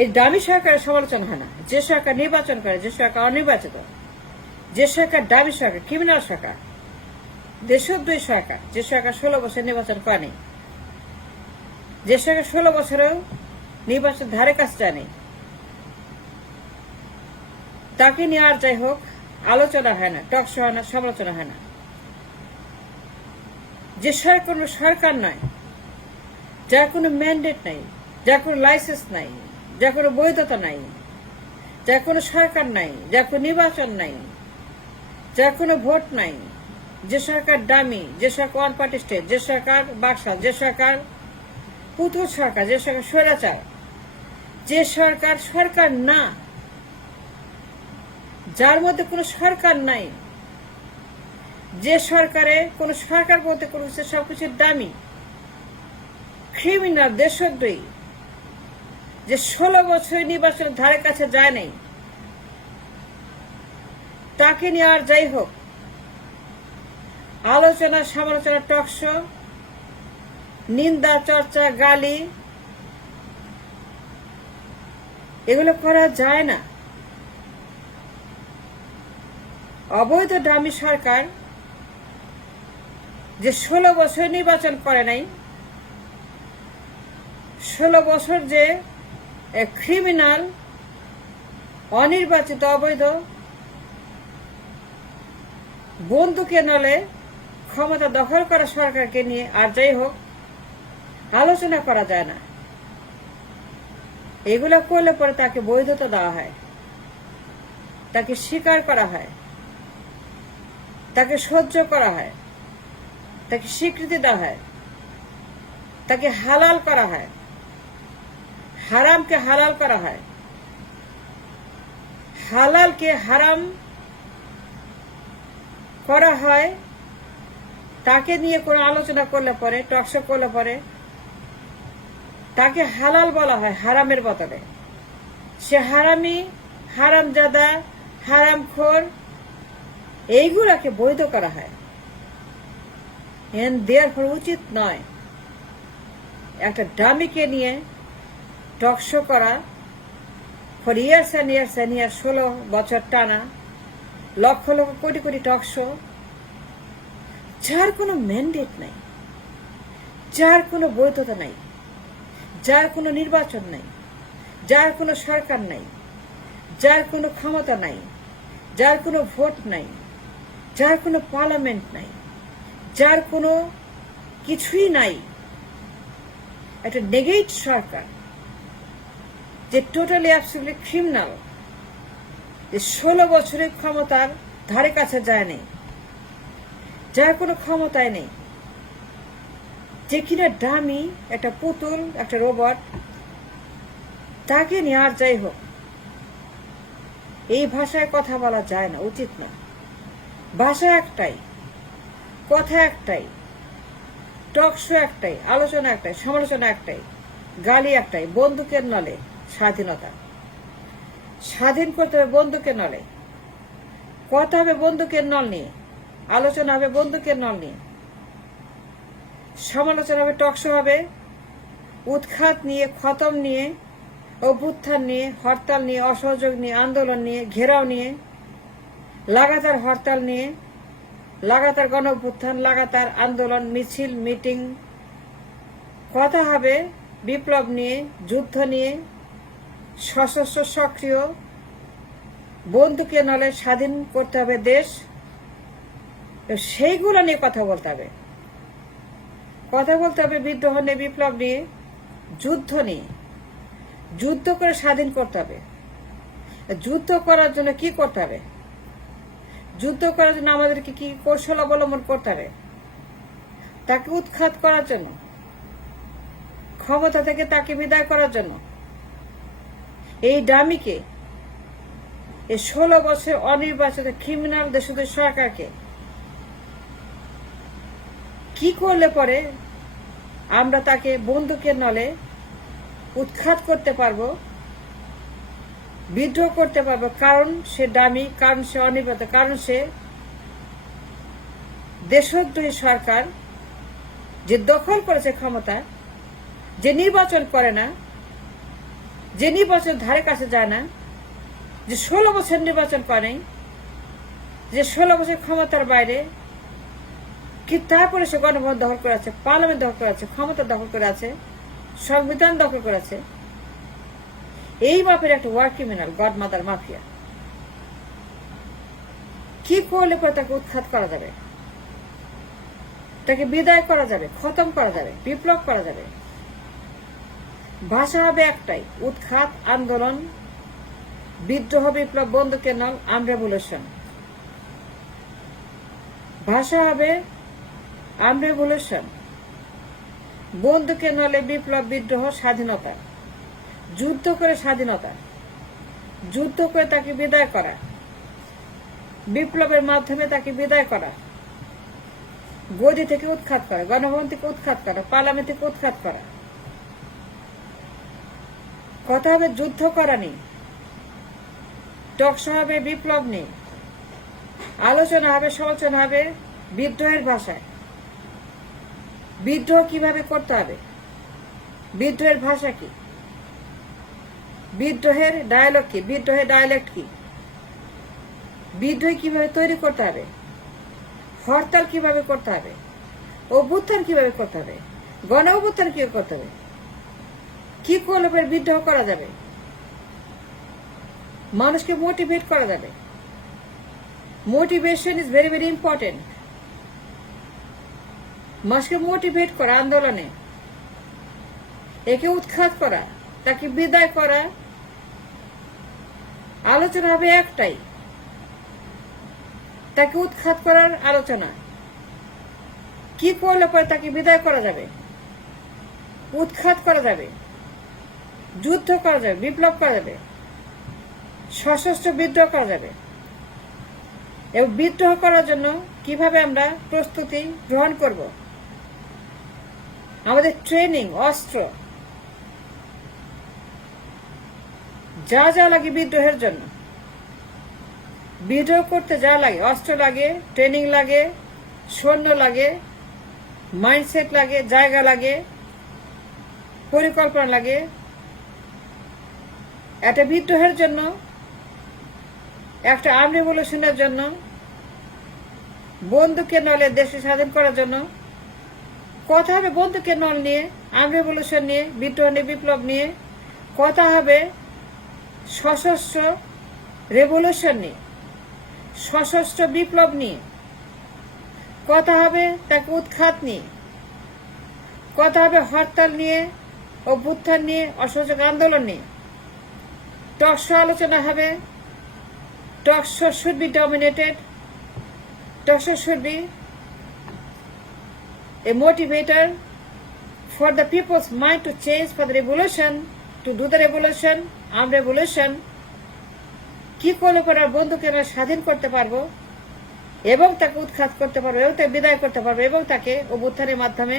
এই দামি সরকারের সমালোচনা হয় না। যে সরকার নির্বাচন করে, যে সরকার অনির্বাচিত, যে সরকার দামি সরকার, ক্রিমিনাল সরকার, দেশদ্রোহী সরকার, যে সরকার 16 বছর নির্বাচন করেনি, যে সরকার 16 বছরেও নির্বাচন ধারে কাছে যায়নি, তাকে নিয়ে আর যাই হোক আলোচনা হয় না, টকশো হয় না, সমালোচনা হয় না। যে সরকার কোনো সরকার নয়, যার কোনো ম্যান্ডেট নাই, যার কোনো লাইসেন্স নাই, যার কোনো বৈধতা নাই, যার কোনো সরকার নাই, যার কোনো নির্বাচন নাই, যার কোনো ভোট নাই, যে সরকার দামি, যে সরকার ওয়ান পার্টি স্টেট, যে সরকার বাকশাল, যে সরকার পুতুল সরকার, যে সরকার স্বৈরাচার, যে সরকার সরকার না, যার মধ্যে কোনো সরকার নাই, যে সরকারে কোনো সরকার বলতে কোনো কিছু সবকিছুর দামি, ক্রিমিনাল, দেশদ্রোহী, যে 16 বছর নির্বাচনের ধারে কাছে যায় নাই, তাকে নিয়ে আর যাই হোক আলোচনা, সমালোচনা, টকশো, নিন্দা, চর্চা, গালি এগুলো করা যায় না। অবৈধ দামি সরকার যে 16 বছর নির্বাচন করে নাই, 16 বছর যে ক্রিমিনাল, অনির্বাচিত, অবৈধ, বন্দুকে নলে ক্ষমতা দখল করা সরকারকে নিয়ে আর যাই হোক আলোচনা করা যায় না। এগুলো করলে পরে তাকে বৈধতা দেওয়া হয়, তাকে স্বীকার করা হয়, তাকে সহ্য করা হয়, তাকে স্বীকৃতি দেওয়া হয়, তাকে হালাল করা হয়, হারামকে হালাল করা হয়, হালালকে হারাম করা হয়। তাকে নিয়ে কোনো আলোচনা করলে পরে, টকশো করলে পরে তাকে হালাল বলা হয় হারামের বদলে। সে হারামি, হারামজাদা, হারামখোর, এইগুলাকে বৈধ করা হয়। দেয়ারফর উচিত নয় একটা ডামিকে নিয়ে টকশো করা for years and years and years, 16 বছর টানা, লক্ষ লক্ষ কোটি কোটি টকশো, যার কোনো ম্যান্ডেট নাই, যার কোনো বৈধতা নাই, যার কোনো নির্বাচন নাই, যার কোনো সরকার নাই, যার কোনো ক্ষমতা নাই, যার কোনো ভোট নাই, যার কোনো পার্লামেন্ট নাই, যার কোনো কিছুই নাই, একটা নেগেট সরকার যে টোটালি অ্যাবসলিউটলি ক্রিমিনাল, যে 16 বছরের ক্ষমতার ধারে কাছে যায়নি, যার কোনো ক্ষমতায় নেই, যে কিনা ডামি, একটা পুতুল, একটা রোবট, তাকে নিয়ে আর যাই হোক এই ভাষায় কথা বলা যায় না, উচিত না। ভাষা একটাই, কথা একটাই, টকশো একটাই, আলোচনা একটাই, সমালোচনা একটাই, গালি একটাই, বন্দুকের নলে স্বাধীনতা। স্বাধীন করতে হবে বন্দুকের নলে, কথা হবে বন্দুকের নল নিয়ে, আলোচনা হবে বন্দুকের নল নিয়ে, সমালোচনা হবে, টকশো হবে উৎখাত নিয়ে, খতম নিয়ে, অভ্যুত্থান নিয়ে, হরতাল নিয়ে, অসহযোগ নিয়ে, আন্দোলন নিয়ে, ঘেরাও নিয়ে, লাগাতার হরতাল নিয়ে, লাগাতার গণ অভ্যুত্থান, লাগাতার আন্দোলন, মিছিল, মিটিং। কথা হবে বিপ্লব নিয়ে, যুদ্ধ নিয়ে, সশস্ত্র সক্রিয়, বন্দুকে নলে স্বাধীন করতে হবে দেশ, সেইগুলো নিয়ে কথা বলতে হবে। কথা বলতে হবে বিদ্রোহ নিয়ে, বিপ্লব নিয়ে, যুদ্ধ নিয়ে। যুদ্ধ করে স্বাধীন করতে হবে। যুদ্ধ করার জন্য কি করতে হবে? যুদ্ধ করার জন্য আমাদেরকে কি কৌশল অবলম্বন করতে হবে? তাকে উৎখাত করার জন্য, ক্ষমতা থেকে তাকে বিদায় করার জন্য। এই ডামিকে, এই 16 বছর অনির্বাচিত ক্রিমিনাল দেশদের সরকারকে কি করলে পরে আমরা তাকে বন্দুকের নলে উৎখাত করতে পারবো, বিদ্রোহ করতে পারবো? কারণ সে ডামি, কারণ সে অনির্বাচিত, কারণ সে দেশদ্রোহী সরকার, যে দখল করেছে ক্ষমতা, যে নির্বাচন করে না, যে নির্বাচন ধারে কাছে যায় না, যে 16 বছর নির্বাচন করেন, যে 16 বছর ক্ষমতার বাইরে, কি তারপরে সে গণভবন দখল করে আছে, পার্লামেন্ট দখল করে আছে, ক্ষমতা দখল করে আছে, সংবিধান দখল করে আছে। এই মাপের একটা ওয়ার ক্রিমিনাল, গডমাদার মাফিয়া। কি করলে পরে তাকে উৎখাত করা যাবে, তাকে বিদায় করা যাবে, খতম করা যাবে, বিপ্লব করা যাবে? ভাষা হবে একটাই, উৎখাত, আন্দোলন, বিদ্রোহ, বিপ্লব, বন্দুকের নল, আর্ম রেভলিউশন। ভাষা হবে আর্ম রেভলিউশন, বন্দুকের নলে বিপ্লব, বিদ্রোহ, স্বাধীনতা, যুদ্ধ করে স্বাধীনতা, যুদ্ধ করে তাকে বিদায় করা, বিপ্লবের মাধ্যমে তাকে বিদায় করা, গদি থেকে উৎখাত করা, গণভবন থেকে উৎখাত করা, পার্লামেন্ট থেকে উৎখাত করা। কথা হবে যুদ্ধ করা নেই, টকশো হবে বিপ্লব নেই, আলোচনা হবে, সমালোচনা হবে বিদ্রোহের ভাষায়। বিদ্রোহ কিভাবে করতে হবে, বিদ্রোহের ভাষা কি, বিদ্রোহের ডায়ালগ কি, বিদ্রোহের ডায়ালেক্ট কি, বিদ্রোহ কিভাবে তৈরি করতে হবে, হরতাল কিভাবে করতে হবে, অভ্যুত্থান কিভাবে করতে হবে, গণ অভ্যুত্থান কিভাবে করতে হবে, কি করলে বিদ্রোহ করা যাবে, মানুষকে মোটিভেট করা যাবে। Motivation is very very important. মানুষকে মোটিভেট করা আন্দোলনে, একে উৎখাত করা, তাকে বিদায় করা। আলোচনা হবে একটাই, তাকে উৎখাত করার আলোচনা। কি করলে পরে তাকে বিদায় করা যাবে, উৎখাত করা যাবে, যুদ্ধ করা যাবে, বিপ্লব করা যাবে, সশস্ত্র বিদ্রোহ করা যাবে। এবং বিদ্রোহ করার জন্য কিভাবে আমরা প্রস্তুতি গ্রহণ করব, আমাদের ট্রেনিং, অস্ত্র, যা যা লাগে বিদ্রোহের জন্য, বিদ্রোহ করতে যা লাগে, অস্ত্র লাগে, ট্রেনিং লাগে, সৈন্য লাগে, মাইন্ডসেট লাগে, জায়গা লাগে, পরিকল্পনা লাগে। একটা বিদ্রোহের জন্য, একটা আর্ম রেভলিউশনের জন্য, বন্দুকের নলে দেশকে স্বাধীন করার জন্য কথা হবে বন্দুকের নল নিয়ে, আর্ম রেভলিউশন নিয়ে, বিদ্রোহ নিয়ে, বিপ্লব নিয়ে। কথা হবে সশস্ত্র রেভলিউশন নিয়ে, সশস্ত্র বিপ্লব নিয়ে। কথা হবে তাকে উৎখাত নিয়ে, কথা হবে হরতাল নিয়ে, অভ্যুত্থান নিয়ে, অসহযোগ আন্দোলন নিয়ে। টকশো আলোচনা হবে। Talk show should be dominated, talk show should be a motivator for the people's mind to change, for the revolution, to do the revolution, armed revolution. কি করলে পরে বন্ধুকে স্বাধীন করতে পারবো এবং তাকে উৎখাত করতে পারবো এবং তাকে বিদায় করতে পারবো এবং তাকে অভ্যুত্থানের মাধ্যমে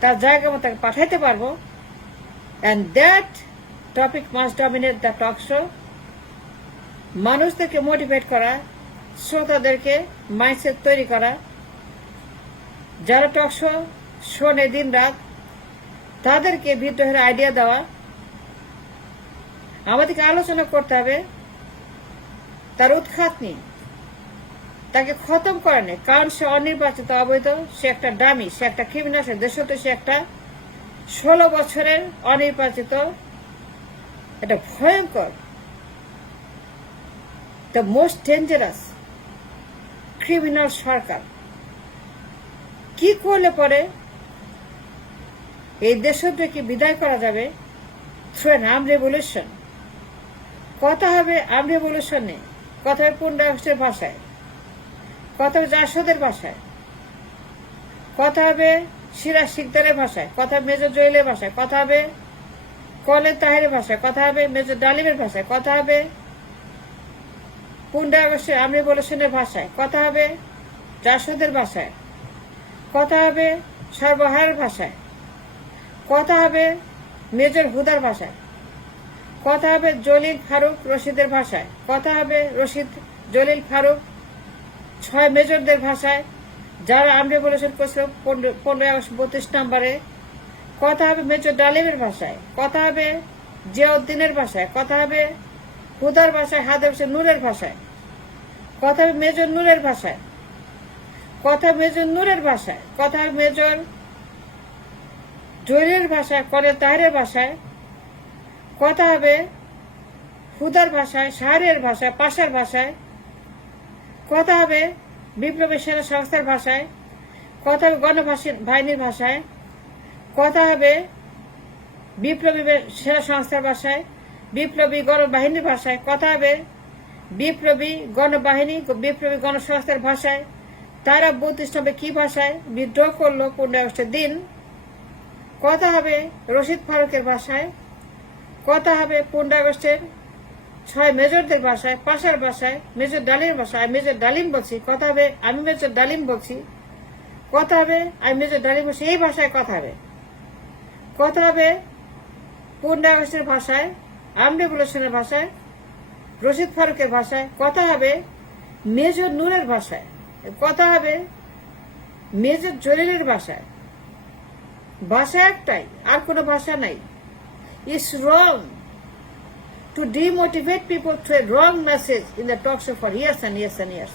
তার জায়গা মতো তাকে পাঠাইতে পারবো। and that topic must dominate the talk show. মানুষদেরকে মোটিভেট করা, শ্রোতাদেরকে মাইন্ডসেট তৈরি করা, যারা টক শো শোনে দিন রাত, তাদেরকে বিদ্রোহের আইডিয়া দেওয়া। আমাদেরকে আলোচনা করতে হবে তার উৎখাত নিয়ে, তাকে খতম করে নেই। কারণ সে অনির্বাচিত, অবৈধ, সে একটা ডামি, সে একটা ক্রিমিনাল, সে দেশত, সে একটা 16 বছরের অনির্বাচিত, এটা ভয়ঙ্কর, দ্য মোস্ট ডেঞ্জারাস ক্রিমিনাল সরকার। কি করলে পরে এই দেশকে বিদায় করা যাবে? Through an arm revolution. কথা হবে আর্ম রেভলিউশনে, কথা হবে পূর্ণ আগস্টের ভাষায়, কথা হবে জাসদের ভাষায়, কথা হবে সিরাজ শিকদারের ভাষায়, কথা হবে মেজর জহিলের ভাষায়, কথা হবে কর্নেল তাহেরের ভাষায়, কথা হবে মেজর ডালিমের ভাষায়, কথা হবে 15 আগস্টের আর্ম রেভলিউশনের ভাষায়, কথা হবে জাসদের ভাষায়, কথা হবে সর্বহারের ভাষায়, কথা হবে মেজর হুদার ভাষায়, কথা হবে জলিল ফারুক রশিদের ভাষায়, কথা হবে রশিদ জলিল ফারুক 6 মেজরদের ভাষায়, যারা আর্ম রেভলিউশন করছিল 15 আগস্ট 32 নম্বরে, কথা হবে মেজর ডালিমের ভাষায়, কথা হবে জিয়াউদ্দিনের ভাষায়, কথা হবে হুদার ভাষায়, হাদের ভাষায়, নূরের ভাষায়, কথা হবে মেজর নূরের ভাষায়, কথা মেজর নূরের ভাষায়, কথা হবে মেজর জহিরের ভাষায়, কর্নেল তাহেরের ভাষায়, কথা হবে হুদার ভাষায়, শাহরের ভাষায়, পাশার ভাষায়, কথা হবে বিপ্লবী সেনা সংস্থার ভাষায়, কথা হবে গণবাহিনীর ভাষায়, কথা হবে বিপ্লবী সেনা সংস্থার ভাষায়, বিপ্লবী গণবাহিনীর ভাষায়, কথা হবে বিপ্লবী গণবাহিনী, বিপ্লবী গণসংস্থার ভাষায়। তারা 32 নম্বরে কি ভাষায় বিদ্রোহ করলো 15 আগস্টের দিন, কথা হবে রশিদ ফারুকের ভাষায়, কথা হবে 15 আগস্টের 6 মেজরদের ভাষায়, পাশার ভাষায়, মেজর ডালিমের ভাষায়, মেজর ডালিম বলছি, কথা হবে আমি মেজর ডালিম বলছি, কথা হবে আমি মেজর ডালিম বলছি, এই ভাষায় কথা হবে, কথা হবে 15 আগস্টের ভাষায়, আর্ম রেভলিউশনের ভাষায়, রশিদ ফারুকের ভাষায়, কথা হবে মেজর নূরের ভাষায়, কথা হবে মেজর জলিলের ভাষায়। ভাষা একটাই, আর কোনো ভাষা নাই। It's wrong to demotivate people to a wrong message in the talk show for years and years and years.